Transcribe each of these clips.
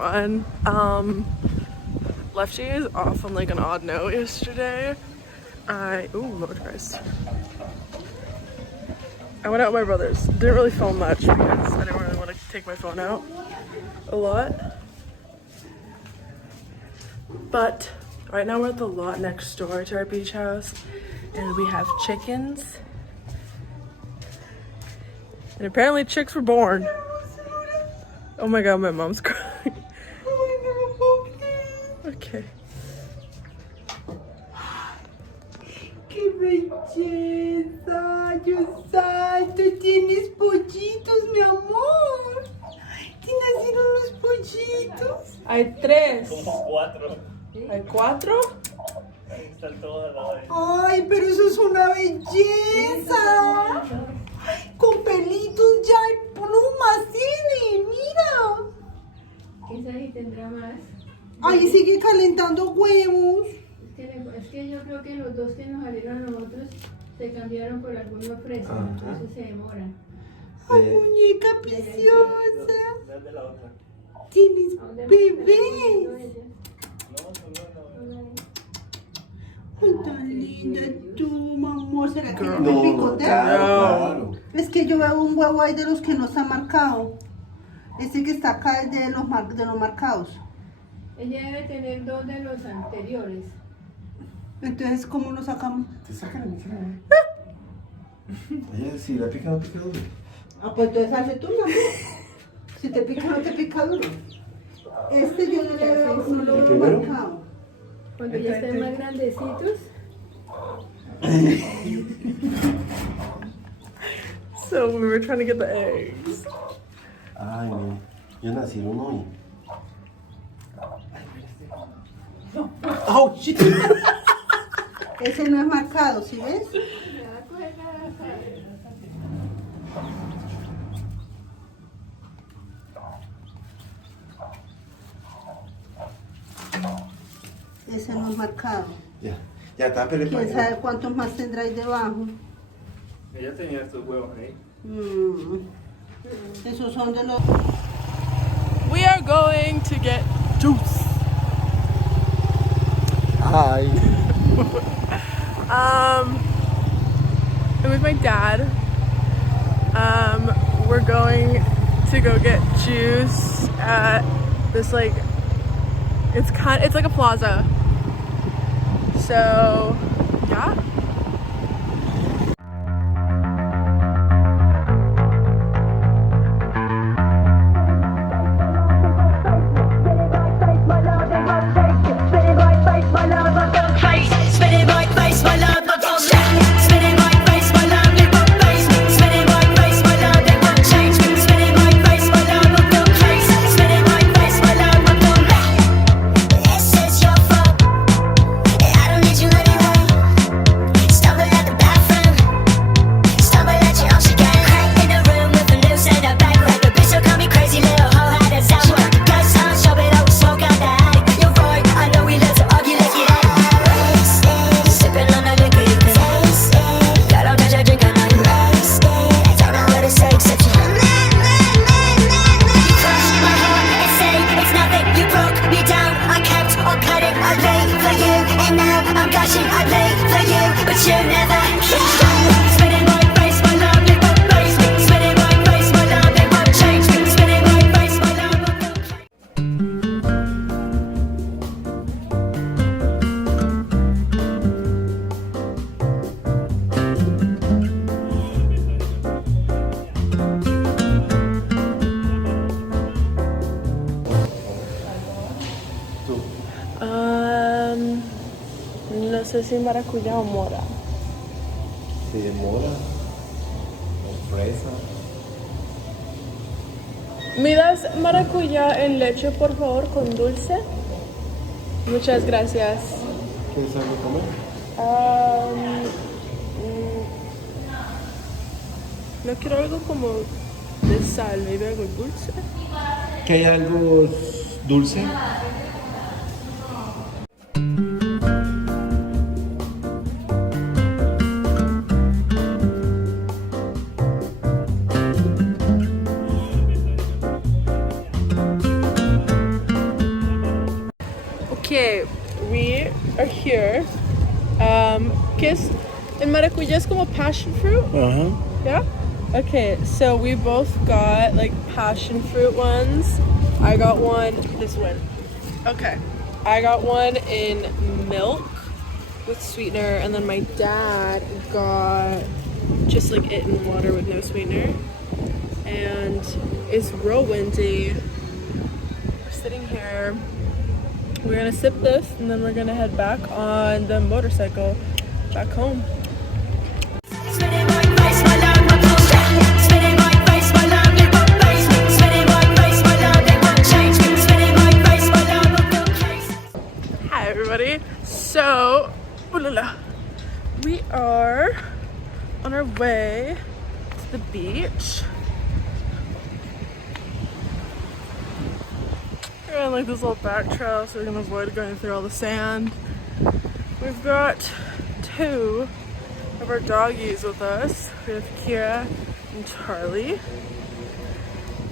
everyone. Lefty is off on like an odd note yesterday. Lord Christ. I went out with my brothers. Didn't really film much because I didn't really want to take my phone out a lot. But right now we're at the lot next door to our beach house and we have chickens. And apparently chicks were born. Oh my god, my mom's crying. Okay. ¡Qué belleza! Dios santo, tienes pollitos, mi amor. ¿Te nacieron los pollitos? Hay 3. Como 4. ¿Hay 4? Ahí están todas las. ¡Ay, pero eso es una belleza! Con pelitos ya y plumas tiene, mira. Esa ahí tendrá más. Ahí sigue calentando huevos. Es que yo creo que los 2 que nos salieron a nosotros se cambiaron por alguna presa, entonces se demoran. ¡Ay, muñeca preciosa! De la otra. ¡Tienes bebés! ¡Ay, tan linda tú, amor! ¿Será que yo me picoteo? Claro. Es que yo veo un huevo ahí de los que no está marcado. Este que está acá es de los marcados. Ella debe tener 2 de los anteriores. Entonces, ¿cómo lo sacamos? Te sacan a mí, Ella, si la pica, no pica duro. Ah, pues entonces hace tú, ¿no? Si te pica, no te pica duro. Este yo no le veo, no lo veo marcado. Cuando ya estén más grandecitos. So we were trying to get the eggs. Ay, no. Yo nací uno hoy. Oh, shit. Ese no es marcado, ¿sí ves? Ese no es marcado. Ya, ya está, pero ¿Quién sabe cuántos más tendrá ahí debajo? Ella tenía estos huevos ahí. Esos son de los... We are going to get juice. Hi. I'm with my dad. We're going to go get juice at this like it's like a plaza. So yeah. No sé si maracuyá o mora. Si de mora o fresa. ¿Me das maracuyá en leche, por favor, con dulce? Muchas gracias. ¿Quieres algo de comer? No quiero algo como de sal, maybe algo dulce. ¿Que hay algo dulce? are here. ¿Qué es? En maracuyá es como passion fruit? Yeah? Okay, so we both got like passion fruit ones. I got one, this one. Okay. I got one in milk with sweetener, and then my dad got just like it in water with no sweetener. And it's real windy. We're sitting here. We're gonna sip this and then we're gonna head back on the motorcycle back home. Hi everybody. So, we are on our way to the beach. We're on like this little back trail, so we're gonna avoid going through all the sand. We've got 2 of our doggies with us. We have Kira and Charlie.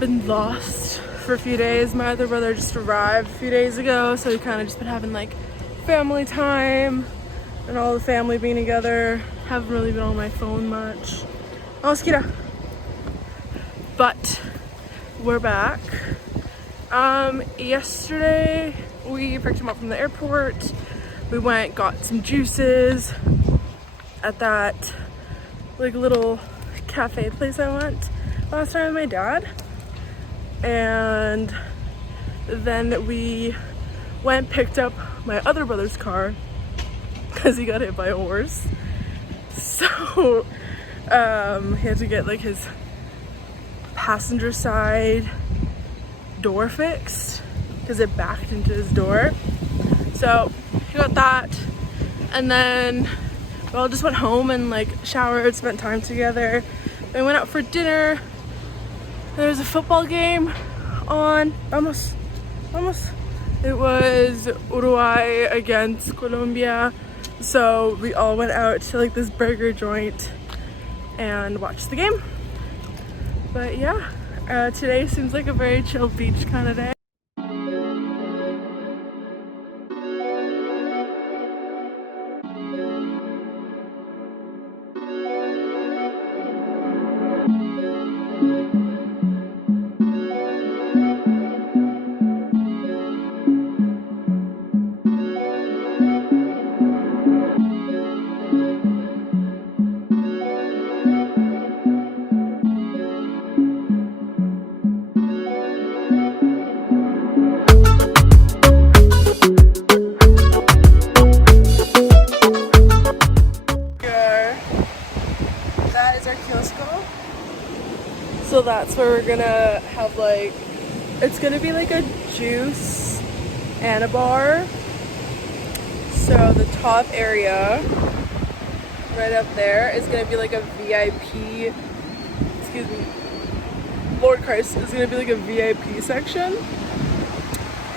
Been lost for a few days. My other brother just arrived a few days ago, so we kind of just been having like family time and all the family being together. Haven't really been on my phone much. Oh, Kira. But we're back. Yesterday we picked him up from the airport. We went, got some juices at that like little cafe place I went last time with my dad. And then we went, picked up my other brother's car because he got hit by a horse. So he had to get like his passenger side door fixed because it backed into his door. So he got that, and then we all just went home and like showered, spent time together. Then we went out for dinner. There was a football game on. Almost. It was Uruguay against Colombia. So we all went out to like this burger joint and watched the game. But yeah. Today seems like a very chill beach kind of day. So that's where we're gonna have like, it's gonna be like a juice and a bar. So the top area right up there is gonna be like a VIP, excuse me, Lord Christ, is gonna be like a VIP section.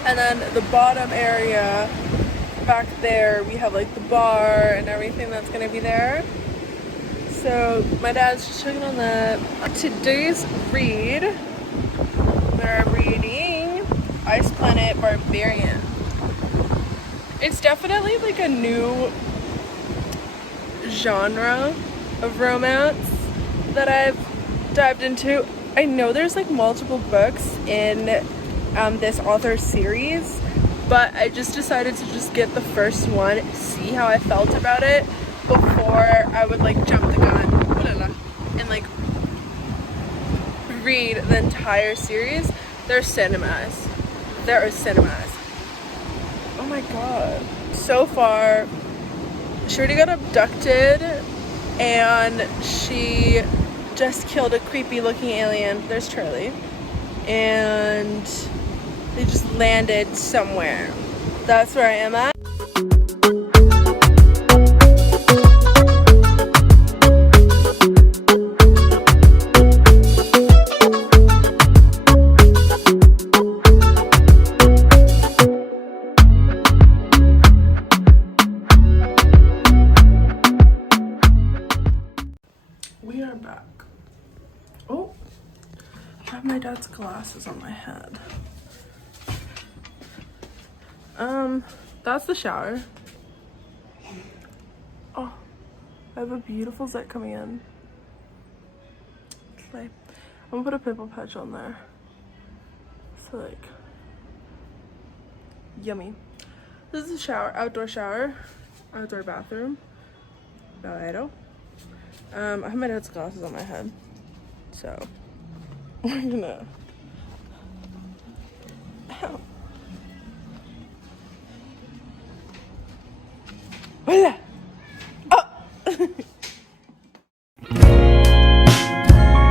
And then the bottom area back there, we have like the bar and everything that's gonna be there. So my dad's just checking on that. Today's read, we're reading Ice Planet Barbarian. It's definitely like a new genre of romance that I've dived into. I know there's like multiple books in this author's series, but I just decided to just get the first one, see how I felt about it before I would like jump the gun and like read the entire series. There are cinemas. Oh my god. So far, Shorty got abducted and she just killed a creepy looking alien. There's Charlie. And they just landed somewhere. That's where I am at. We are back. Oh, I have my dad's glasses on my head. That's the shower. I have a beautiful zit coming in. Okay. I'm gonna put a pimple patch on there. So like, yummy. This is a shower, outdoor bathroom. Lavero. I have my dad's glasses on my head, so we're gonna. Ow. Hola.